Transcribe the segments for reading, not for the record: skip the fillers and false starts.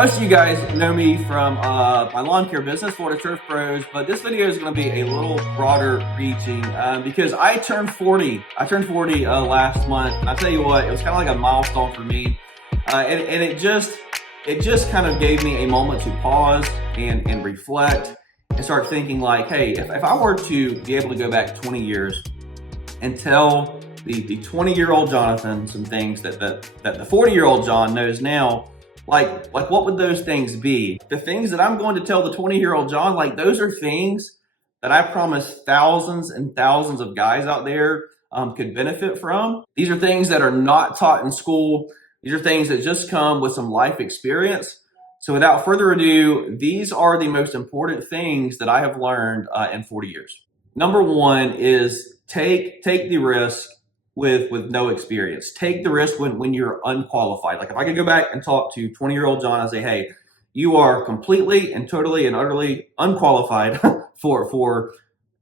Most of you guys know me from my lawn care business, Florida Turf Pros, but this video is going to be a little broader reaching because I turned 40. I turned 40 last month, and I tell you what, it was kind of like a milestone for me, and it just kind of gave me a moment to pause and reflect and start thinking like, hey, if I were to be able to go back 20 years and tell the 20-year-old Jonathan some things that the 40-year-old John knows now. Like what would those things be? The things that I'm going to tell the 20-year-old John, like those are things that I promise thousands and thousands of guys out there could benefit from. These are things that are not taught in school. These are things that just come with some life experience. So without further ado, these are the most important things that I have learned in 40 years. Number one is take the risk with no experience. Take the risk when you're unqualified. Like if I could go back and talk to 20-year-old John and say, hey, you are completely and totally and utterly unqualified for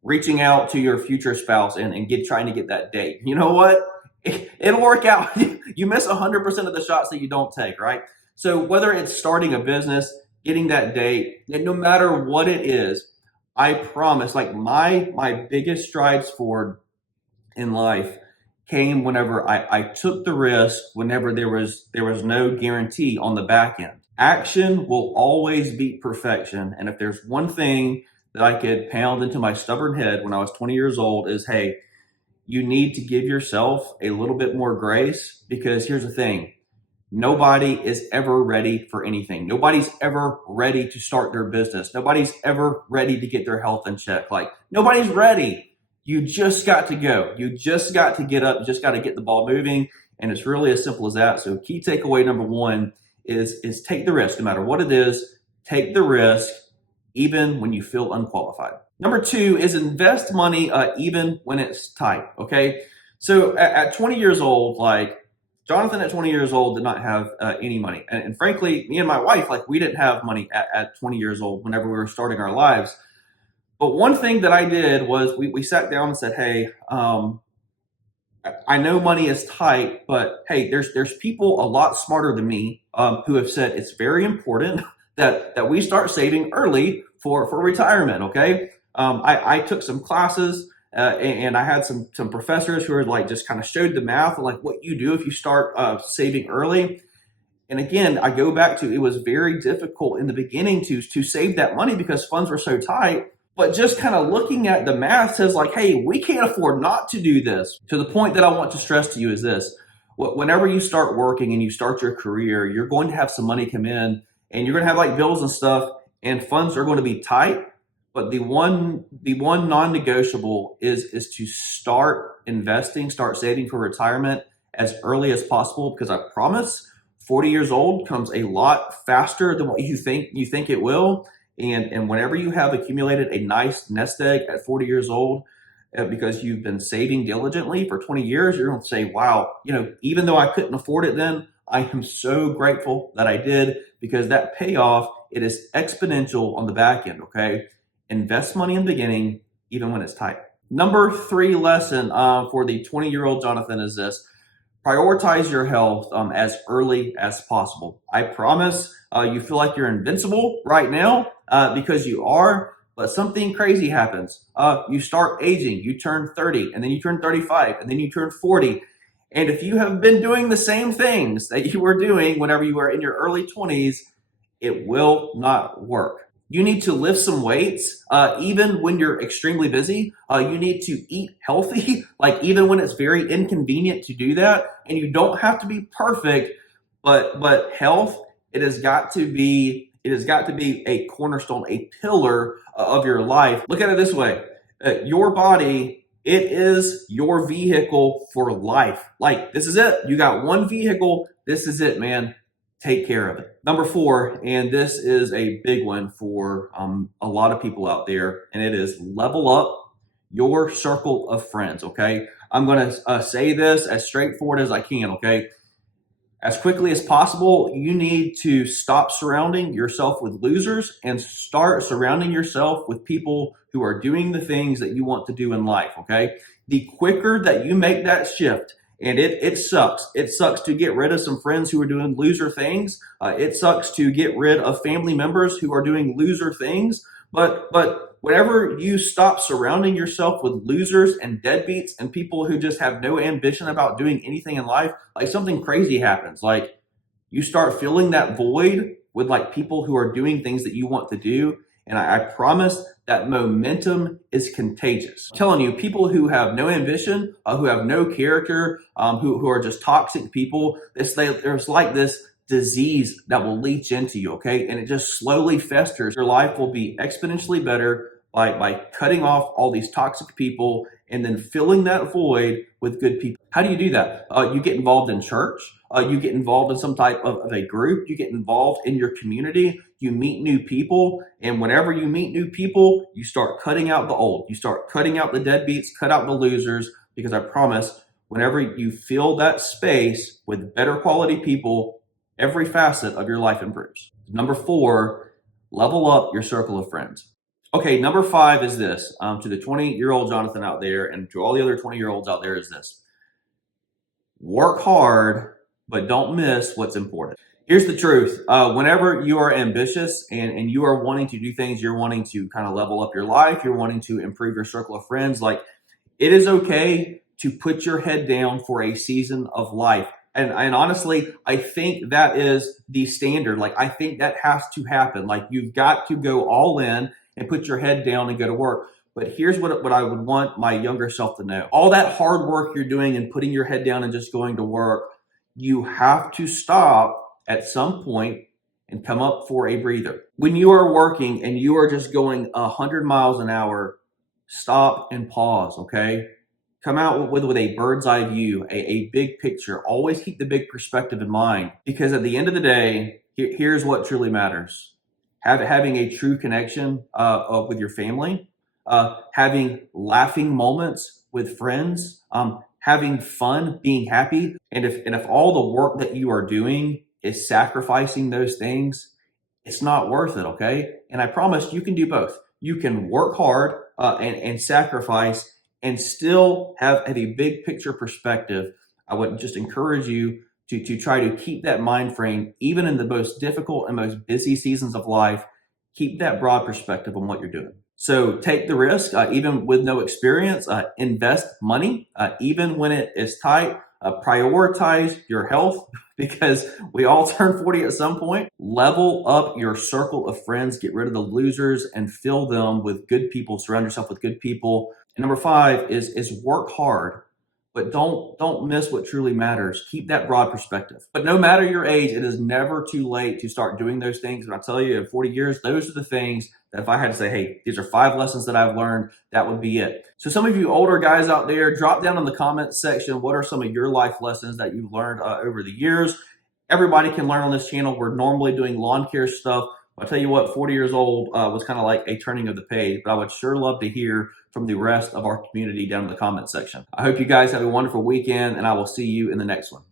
reaching out to your future spouse and trying to get that date. You know what? It'll work out. You miss 100% of the shots that you don't take, right? So whether it's starting a business, getting that date, and no matter what it is, I promise, like my biggest strides forward in life came whenever I took the risk, whenever there was no guarantee on the back end. Action will always beat perfection. And if there's one thing that I could pound into my stubborn head when I was 20 years old is, hey, you need to give yourself a little bit more grace, because here's the thing. Nobody is ever ready for anything. Nobody's ever ready to start their business. Nobody's ever ready to get their health in check. Like nobody's ready. You just got to go. You just got to get up. You just got to get the ball moving. And it's really as simple as that. So key takeaway number one is take the risk. No matter what it is, take the risk even when you feel unqualified. Number two is invest money even when it's tight, okay? So at 20 years old, like Jonathan at 20 years old did not have any money. And frankly, me and my wife, like we didn't have money at 20 years old whenever we were starting our lives. But one thing that I did was we sat down and said, hey, I know money is tight, but hey, there's people a lot smarter than me who have said it's very important that we start saving early for retirement, okay? I took some classes and I had some professors who were like just kind of showed the math of like what you do if you start saving early. And again, I go back to it was very difficult in the beginning to save that money because funds were so tight. But just kind of looking at the math says like, hey, we can't afford not to do this. To the point that I want to stress to you is this. Whenever you start working and you start your career, you're going to have some money come in and you're going to have like bills and stuff and funds are going to be tight. But the one non-negotiable is to start investing, start saving for retirement as early as possible, because I promise 40 years old comes a lot faster than what you think it will. And whenever you have accumulated a nice nest egg at 40 years old, because you've been saving diligently for 20 years, you're going to say, wow, even though I couldn't afford it then, I am so grateful that I did, because that payoff, it is exponential on the back end, okay? Invest money in the beginning, even when it's tight. Number three lesson for the 20-year-old Jonathan is this. Prioritize your health as early as possible. I promise you feel like you're invincible right now because you are, but something crazy happens. You start aging, you turn 30, and then you turn 35, and then you turn 40. And if you have been doing the same things that you were doing whenever you were in your early 20s, it will not work. You need to lift some weights, even when you're extremely busy. You need to eat healthy, like even when it's very inconvenient to do that. And you don't have to be perfect, but health, it has got to be a cornerstone, a pillar of your life. Look at it this way: your body, it is your vehicle for life. Like this is it. You got one vehicle. This is it, man. Take care of it. Number four, and this is a big one for a lot of people out there, and it is level up your circle of friends, okay? I'm going to say this as straightforward as I can, okay? As quickly as possible, you need to stop surrounding yourself with losers and start surrounding yourself with people who are doing the things that you want to do in life, okay? The quicker that you make that shift And it sucks. It sucks to get rid of some friends who are doing loser things. It sucks to get rid of family members who are doing loser things. But whenever you stop surrounding yourself with losers and deadbeats and people who just have no ambition about doing anything in life, like something crazy happens. Like you start filling that void with like people who are doing things that you want to do. And I promise that momentum is contagious. I'm telling you, people who have no ambition, who have no character, who are just toxic people, there's like this disease that will leach into you, okay? And it just slowly festers. Your life will be exponentially better by cutting off all these toxic people and then filling that void with good people. How do you do that? You get involved in church. You get involved in some type of a group. You get involved in your community. You meet new people. And whenever you meet new people, you start cutting out the old. You start cutting out the deadbeats, cut out the losers, because I promise, whenever you fill that space with better quality people, every facet of your life improves. Number 4, level up your circle of friends. Okay, number 5 is this. To the 20-year-old Jonathan out there and to all the other 20-year-olds out there is this. Work hard, but don't miss what's important. Here's the truth. Whenever you are ambitious and you are wanting to do things, you're wanting to kind of level up your life, you're wanting to improve your circle of friends, like it is okay to put your head down for a season of life. And honestly, I think that is the standard. Like, I think that has to happen. Like, you've got to go all in and put your head down and go to work. But here's what I would want my younger self to know. All that hard work you're doing and putting your head down and just going to work, you have to stop at some point and come up for a breather. When you are working and you are just going 100 miles an hour, stop and pause, okay? Come out with a bird's eye view, a big picture. Always keep the big perspective in mind, because at the end of the day, here's what truly matters. Having a true connection with your family, having laughing moments with friends, having fun, being happy. And if all the work that you are doing is sacrificing those things, it's not worth it, okay? And I promise you can do both. You can work hard and sacrifice and still have a big picture perspective. I would just encourage you to try to keep that mind frame, even in the most difficult and most busy seasons of life. Keep that broad perspective on what you're doing. So take the risk, even with no experience. Invest money, even when it is tight. Prioritize your health, because we all turn 40 at some point. Level up your circle of friends. Get rid of the losers and fill them with good people. Surround yourself with good people. And number 5 is work hard, but don't miss what truly matters. Keep that broad perspective. But no matter your age, it is never too late to start doing those things. And I tell you, in 40 years, those are the things that if I had to say, hey, these are 5 lessons that I've learned, that would be it. So some of you older guys out there, drop down in the comments section, what are some of your life lessons that you've learned over the years? Everybody can learn on this channel. We're normally doing lawn care stuff. I'll tell you what, 40 years old was kind of like a turning of the page, but I would sure love to hear from the rest of our community down in the comment section. I hope you guys have a wonderful weekend, and I will see you in the next one.